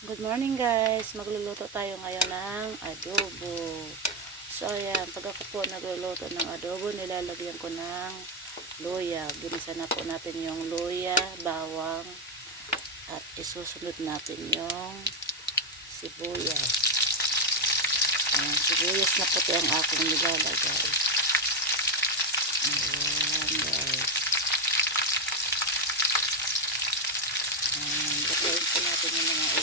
Good morning guys. Magluluto tayo ngayon ng adobo. So ayan, pag ako po nagluluto ng adobo, nilalagyan ko ng luya. Ginisa na po natin yung luya, bawang, at isusunod natin yung sibuyas. Ayan, sibuyas na puti ang aking nilalagay. Ayan guys. Ayan, lutuin po natin yung mga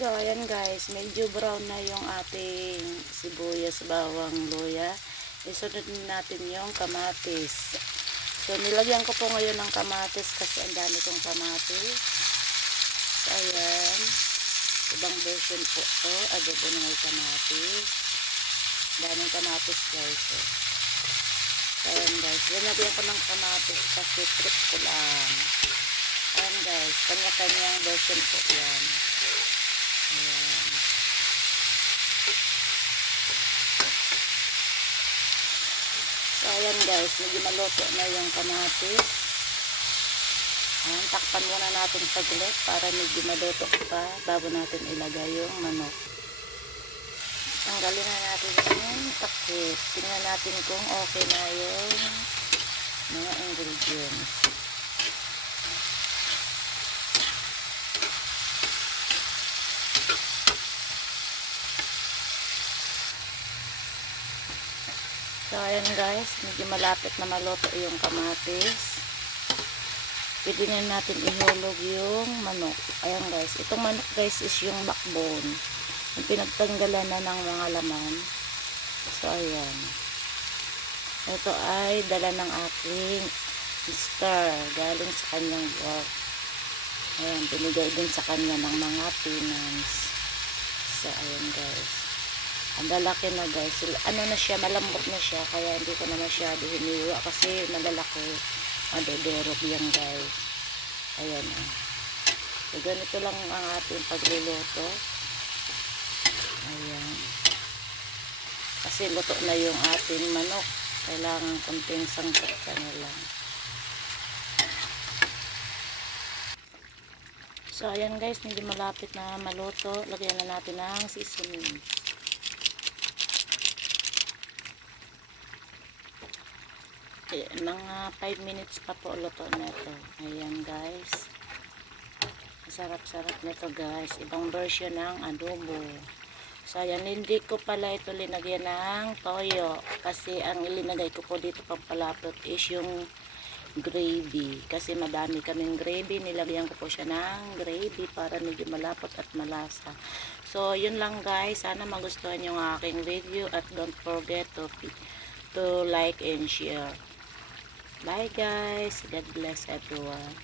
So, ayan guys, medyo brown na yung ating sibuyas, bawang, luya. Isunod natin yung kamatis. So, nilagyan ko po ngayon ng kamatis kasi ang dami kong kamatis. So, ayan. Ibang version po to. Adobo na may kamatis. Daming kamatis guys. Eh. So, ayan guys. Linagyan ko ng kamatis kasi trip ko lang. Ayan guys. Kanya-kanyang version po yan. So, ayan guys, medyo maluto na yung kamatis. Ayan, takpan muna natin saglit para medyo maluto pa bago natin ilagay yung manok. Tanggalin na natin yung takip. Tingnan natin kung okay na yung mga ingredients. So, ayan guys, medyo malapit na maluto yung kamatis. Pwede na natin ihulog yung manok. Ayan guys, itong manok guys is yung backbone. Yung pinagtanggalan na ng mga laman. So, ayan. Ito ay dala ng aking sister galing sa kanyang work. Ayan, binigay din sa kanya ng mga pinans. So, ayan guys. Ang lalaki na guys. Ano na siya, malambot na siya. Kaya hindi ko na masyado hiniwa kasi malalaki. Madederog yan guys. Ayan. ah. So, ganito lang ang ating pagluluto. Ayan. Kasi luto na yung ating manok. Kailangan konting sangkot ka lang. So, ayan guys, medyo malapit na maluto. Lagyan na natin ng seasoning. Mga 5 minutes pa po luto na ito. Ayan guys. Sarap-sarap nito guys. Ibang version ng adobo. So ayan, hindi ko pala ito linagyan ng toyo. Kasi ang ilinagay ko po dito pampalapot is yung gravy. Kasi madami kaming gravy. Nilagyan ko po siya ng gravy para medyo malapot at malasa. So yun lang guys. Sana magustuhan yung aking video at don't forget to, to like and share. Bye guys. God bless everyone.